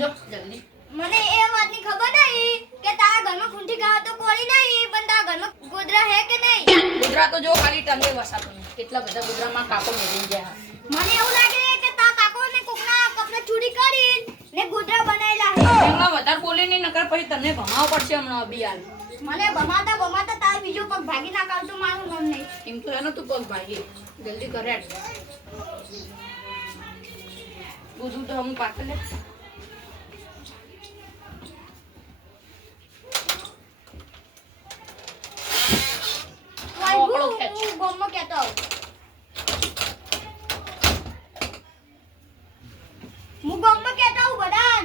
જો જલ્દી. મને એ વાતની ખબર નહીં કે તારા ઘરમાં ખૂંટી ખાવા તો કોળી નહીં પણ તારા ઘરમાં ગોદરા હે કે નહીં? ગોદરા તો જો ખાલી ટંગે વસાતો નહીં. કેટલા બધા ગોદરામાં કાકો મેલી ગયા. મને એવું લાગે કે તારા કાકોને કોકના કપડા ચોરી કરી ને ગોદરા બનાવેલા હે. એમાં વધારે બોલે નહીં નકર પછી તને ભમાવ પડશે હમણાં બિયાલ. મને ભમાતા તાર બીજો પગ ભાગી ના કાઢ તો મારું નામ નહીં. એમ તો એનો તું પગ ભાગી જલ્દી કરે બધું તો હમ પાકે લે. હું ગોમમાં કહેતો આવું. હું ગોમમાં કહેતો આવું બધાન.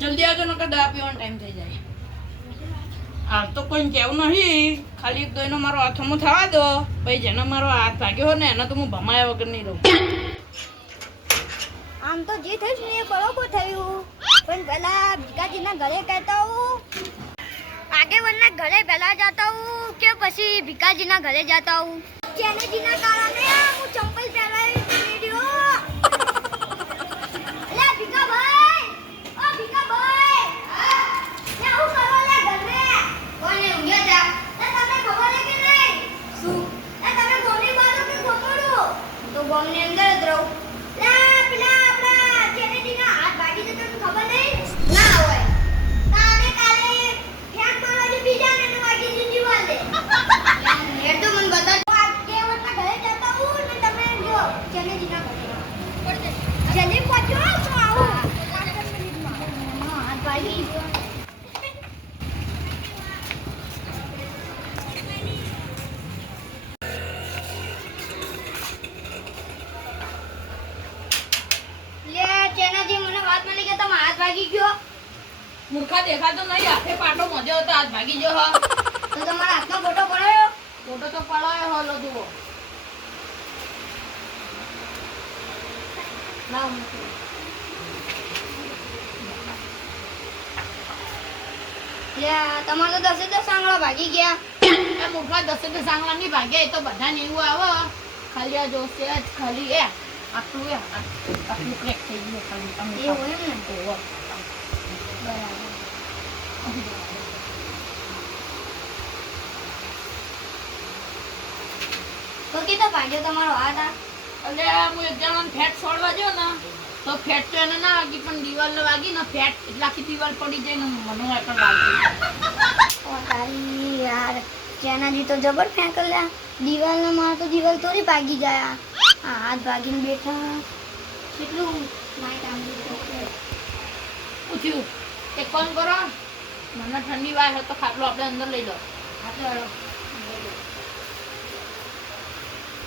જલ્દી આવજો નકર દવા પીવાનો ટાઈમ થઈ જાય. હાલ તો કોઈ કેવું નહીં, ખાલી એક દોયનો મારો હાથમાં થવા દો, પછી જેનો મારો હાથ ભાગ્યો હોય ને એનો તો હું ભમાયા વગર નહીં રહું. આમ તો જે થયું ને એ બરોબર થયું પણ પેલા ભીકાજીના ઘરે કહેતા હું આગેવાનના ઘરે પહેલા જતા હું કે પછી ભીકાજીના ઘરે જતા હું. ચેનેજીના કારણે હું ચંપલ પહેરાવી મેળ્યો. લે ભીકાભાઈ, ઓ ભીકાભાઈ, લે હું કરો લે ઘરે કોને ઊંઘ્યા જા. લે તમને ખબર છે કે નહીં? શું? લે તમે ગોમની બાજુ કે ગોમડું? તો ગોમની અંદર જ રહું. લે પેલા આપણા ચેનેજીના હાથ ભાગી જતો તને ખબર નહીં? ના હોય તારે કાલે ફેંક મારવાથી બીજાને ને વાગી દીધી વાલે. એ તો મને બતા આ કેવટના ઘરે જતા હું ને તમે જો ચેનેજીના ઘરે જલ્દી પહોંચો તો આવું 5 મિનિટમાં. હા હાથ ભાગી ગયો. લે ચેનાજી મને વાત મળી કે તમે હાથ ભાગી ગયો. મૂર્ખા દેખાતો નહીં, હાથે પાટો મોજ્યો હતો, હાથ ભાગી ગયો. હા તો તમારા હાથનો ફોટો પડાયો. ફોટો તો પડાયો હલો જુઓ. લાવ લે તમારે તો 10 સાંગળા ભાગી ગયા. એ મૂર્ખા 10 સાંગળા નહીં ભાગ્યા, એ તો બધાને એવું આવે. ખાલી આ જોશે જ ખાલી એ આટલું આટલું ક્રેક થઈ ગયું ખાલી. એ હોય ને ઓવર. બરાબર. તો કીધો ભાગ્યો તમારો હાથ આ. એટલે હું એક જણાને ફેટ છોડવા ગયો ને તો ફેટ તો એને ના વાગી પણ દિવાલ વાગી ને ફેટ એટલે આખી દિવાલ પડી જાય ને મને પણ વાગી. ઓ તારી યાર ચેનાજી તો જબર ફેંકલ્યા. દિવાલને માર તો દિવાલ તોડી ભાગી ગયા. આ હાથ ભાગીને બેઠા. કેટલું નાઈટ આંબી પૂછ્યું એક કામ કરો, મને ઠંડી વાય તો ખાટલો આપણે અંદર લઈ લો. આટલો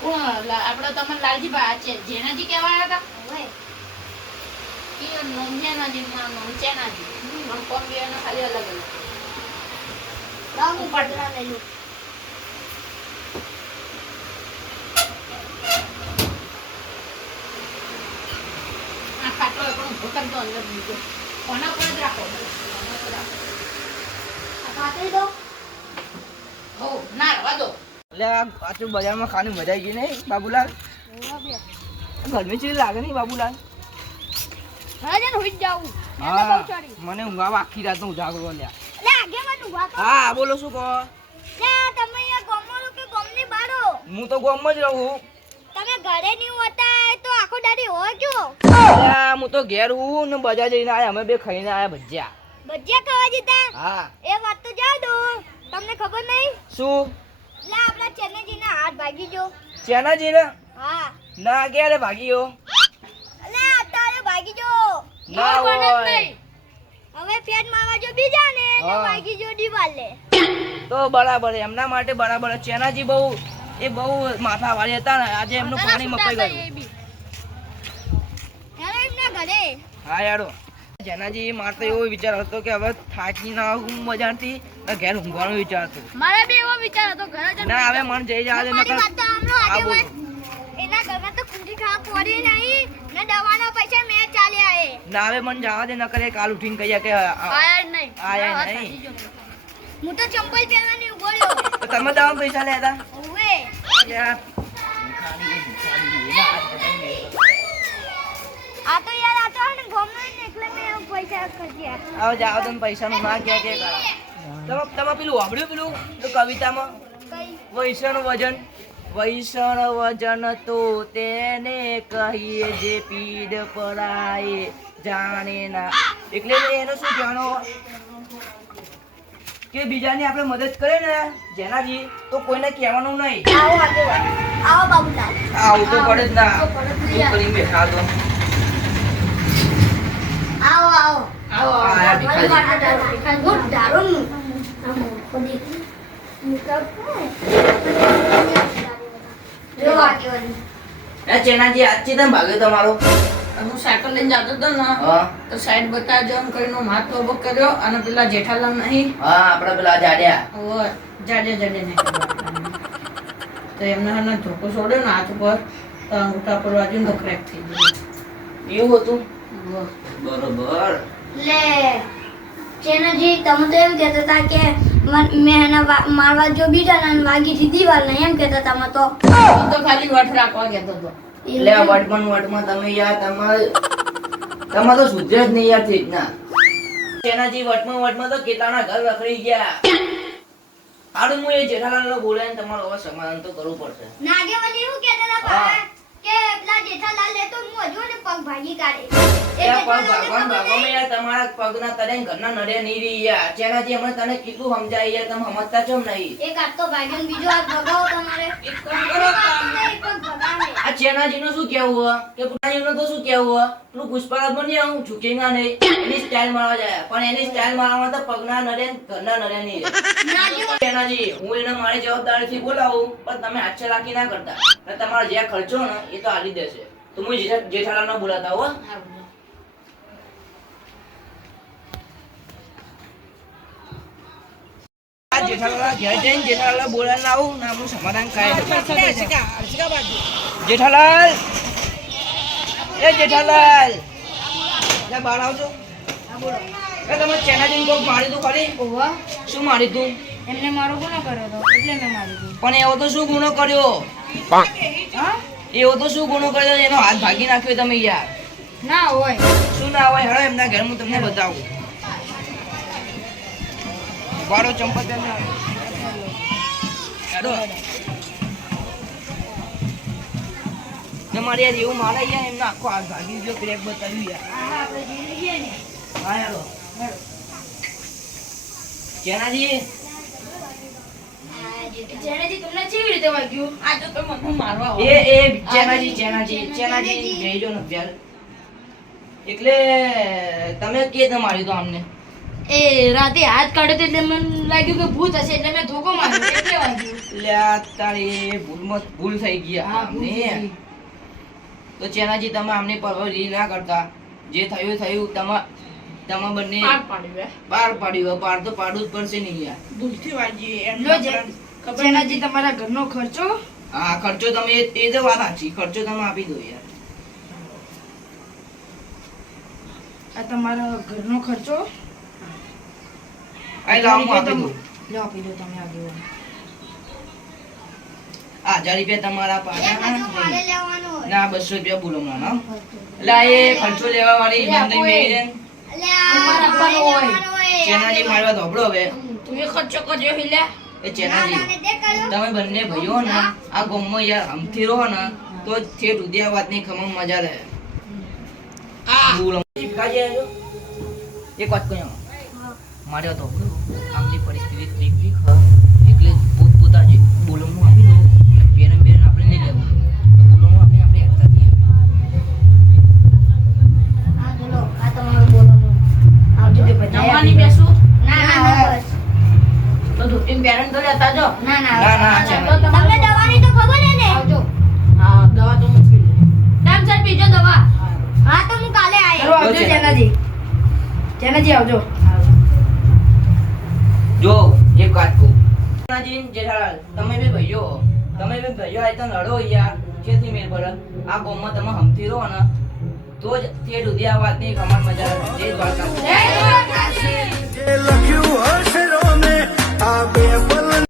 કોણ આપણે તમને લાલજી ભાઈ છે જેનાજી કહેવાયા હતા હવે એ નોમ જેનાજી મારું નામ ચેનાજી પણ કોમ બે ને ખાલી અલગ અલગ. લાવ હું પડરા લઈ લઉં. આ ખાટલો પણ ભૂકંપ તો અંદર મૂકો, કોના પર જ રાખો. આ પાતળી દો. હો ના રવા દો. એટલે આ તો બજારમાં ખાવાની મજા આવી ગઈ નહીં બાબુલાલ? ગરમી ચેવી લાગે નહીં બાબુલાલ? રાજન હોઈ જાવું. હા મને ઊંઘાવ આખી રાત નું ઉજાગરો લ્યા. લે આગે મને ઉભા તો. હા બોલો શું કહો? લે તમે અહીંયા ગોમમાં કે ગોમની બારો? હું તો ગામમાં જ રહું. તમે ઘરે નહીં હોતા તો આખો દાડી હોય કયો? અલ્યા હું તો ઘેર હું ને બજાર જઈને આયા, અમે બે ખાઈને આયા ભજીયા. ભજીયા ખાવા જતા? હા એ વાત તો જા દો. તમને ખબર નહીં? શું? લે આપણા ચેન્નઈજીના હાથ ભાગી ગયો. ચેનાજી ને હા ના ક્યારે ભાગ્યો? લે અત્યારે ભાગી ગયો. ના હોય હવે ફેટ મારવા જો બીજા ને હા. ભાગી ગયો દિવાલે. તો બરાબર એમના માટે બરાબર. ચેનાજી બહુ એ બહુ માથા વાળી હતા ને આજે એમનું પાણી મપાઈ ગયું. હેલો એમના ઘરે. હા યારો જેનાજી મારે તો એવો વિચાર હતો કે હવે થાકી ના આવું બજારથી ને ઘેર ઊંઘવાનો વિચાર હતો. મારે બી એવો વિચાર હતો ઘરે જઈને ના હવે મન જઈ જાય મારી વાત તો સાંભળો હા, આજે બોલો. એના ઘરમાં તો કુંડી ખાવા પડી નહીં ને દવાના પૈસા મેં ચાલ્યા એ. ના હવે મન જવા દે ન કરે કાલ ઉઠીને કહીએ કે આયા નહીં. આયા નહીં. હું તો ચંપલ પહેરવાની ઉભો રહ્યો. તો તમે દવા પૈસા લેતા ઓવે આ તો યાર આ તો હે ને ગોમનો ને એટલે મેં પૈસા ખર્ચ્યા. આવો જાઓ તમે પૈસાનું ના કે કરા તમે પેલું વાપર્યું પેલું કવિતામાં કઈ વૈષ્ણવ વજન તો તેને કહીએ જે પીડ પરાય જાણે ના એટલે એનો શું કહેવાનો કે બીજાની આપણે મદદ કરે ને જેનાથી તો કોઈને કહેવાનું નહીં. આવો આગેવાન. આવો બાબુલાલ. આવું તો પડે જ ના શું કરી બેઠા તો આવો આવો. આયા ભિખારી. ગુડ દારૂનું. આમ ખોદી. જો આગેવાન. એ ચેનાજી આજથી તમે ભાગ્યો તમારો હું સાયકલ લઈને જતો હતો ને હા તો સાઈડ બતાવજો એમ કરીને હું હાથ ઉભો કર્યો અને પેલા જેઠાલાલ નહીં હા આપડા પેલા જાડ્યા ઓય જાડે નહીં તો એમને હે ને ધોકો છોડ્યો ને હાથ ઉપર તો અંગૂઠા પર વાગ્યું ને તો ક્રેક થઈ ગયું. એવું હતું ઓય. બરોબર લે ચેનાજી તમે તો એમ કહેતા હતા કે મેં એના મારવા જો બીજા ને વાગી થી દીવાલ ને એમ કહેતા હતા તમે તો હું તો ખાલી વટ રાખવા ગયો હતો. એટલે આ વટમાં તમે યાર તમારે તો સુધરે જ નહીં યાર ઠીક ના ચેનાજી વટમાં તો કેટલાના ઘર રખડી ગયા હારું હું એ જેઠાલાલને બોલાવીને તમારું હવે સમાધાન તો કરવું પડશે. નાગેવાલી એવું કહેતા હતા હા. બાબા કે પેલા જેઠાલાલ લે તો હું હજુ ને પગ ભાગી કાઢે એ યાર પગ જેઠાલાલને ભાગવામાં ખબર નહીં. યાર તમારા પગના તરે ઘરના નડ્યા નહીં રહી યાર ચેનાજી હમણાં તને કેટલું સમજાય યાર તમે સમજતા છો નહીં એક હાથ તો ભાગ્યો ને બીજો હાથ ભગાવો તમારે એક કામ કરો કામ. એક પગ ભગાવે આ ચેનાજી નું શું કેવું હો કે પુનાજી નું તો શું કેવું હો પેલું પુષ્પારાજ બની આવું ઝુકેગા નહીં એની સ્ટાઇલ મારવા જાય પણ એની સ્ટાઇલ મારવામાં તો પગના નડે ઘરના નડ્યા નહીં નાગેવાલી ચેનાજી હું એને મારી જવાબદારીથી બોલાવું પણ તમે હાથ રાખી ના કરતા અને તમારો જે ખર્ચો ને એ તો આલી દેશે તો હું જેઠાલાલ ના બોલાતા હો આ જેઠાલાલ ઘેર જઈને જેઠાલાલ બોલાવીને આવું ને આપણું સમાધાન કાય જેઠાલાલ એ જેઠાલાલ લે બહાર આવજો એ તમે ચેનાજીને કોક મારી તું ખરી ઓવા શું મારી તું એમને મારો ગુનો કર્યો હતો એટલે મેં મારી દીધું પણ એવો તો શું ગુનો કર્યો હા એવો તો શું ગુનો કર્યો એનો હાથ ભાગી નાખ્યો તમે યાર ના હોય શું ના હોય હેડો એમના ઘર હું તમને બતાવું વાળો ચંપલ પહેરને હેડો તમારે યાર એવું મારે યાર એમનો આખો હાથ ભાગી ગયો ક્રેક બતાવ્યું યાર હા આપણે જીવી ગયા ને હા હેડો ચેનાજી જેનેજી તમને કેવી રીતે વાગ્યું આ તો તમે મને મારવા એ ચેનાજી જઈજો ને પ્યાર એટલે તમે કે માર્યું તો અમને એ રાતે હાથ કાઢ્યો તો એટલે મને લાગ્યું કે ભૂત હશે એટલે મેં ધોકો માર્યો એટલે વાગ્યું લ્યા તારી ભૂલ થઈ ગયા હા, ભૂલ થઈ અમને. ગઈ. તો ચેનાજી તમે આમને પરવરી ના કરતા જે થયું તમે બંને પાર પાડ્યું હે. પાર પાડ્યું પાર તો પાડવું જ પડશે નહીં યાર ભૂલથી વાગી એમને લો જે- ખબર જેનાજી તમારા ઘરનો ખર્ચો હા ખર્ચો તમે એ તો વાત સાચી ખર્ચો તમે આપી દો યાર આ તમારા ઘરનો ખર્ચો આ લાવો હું આપી દઉં લો આપી દો તમે આગળ 1000 રૂપિયા તમારા પાછા લેવાનો ના 200 રૂપિયા બોલો મને હા? એટલે આ એ ખર્ચો લેવા વાળી બંધ મેળી દે તમારા આપવાનો હોય ચેનાજી મારવા ધોબળો હવે તું એ ખર્ચો કરજો હિલે એ ચેનાજી તમે બંને ભાઈઓ ને આ ગામમાં યાર હમથી રહો ને તો ઠેઠ ઉદ્યા વાતની ખમણ મજા રહે આ બોલો ચીપકાજી આવજો એક વાત કહ્યું મારે તો આમની પરિસ્થિતિ ઠીક ઠીક હ એટલે પોતપોતા જે બોલમું આપી દો પેરણ બેરણ આપણે નહીં લેવું તો બોલમું આપણે હેરતા દઈએ હા બોલો આ તમારું બોલવાનું આવજો તે બધા જમવાની બેસું ના ના બસ તો ધોતીને પહેરીને તો લેતા જો ના ના, ના, ના ચાલો. તમને દવાની તો ખબર હે ને આવજો હા દવા તો હું પી લઉં. ટાઈમ સર પીજો દવા હા તો હું કાલે ચલો, આવી આવજો, જેનાજી આવજો જો એક વાત કહું ચેનાજી જેઠાલાલ તમે બી ભાઈઓ આ તો લડો યાર છેથી મેલ પર આ ગામમાં તમે હમથી રહો ને તો જ ઠેઠ ઉદ્યા વાતની ખમણ મજા રહે જય દ્વારકા જય દ્વારકાધીશ.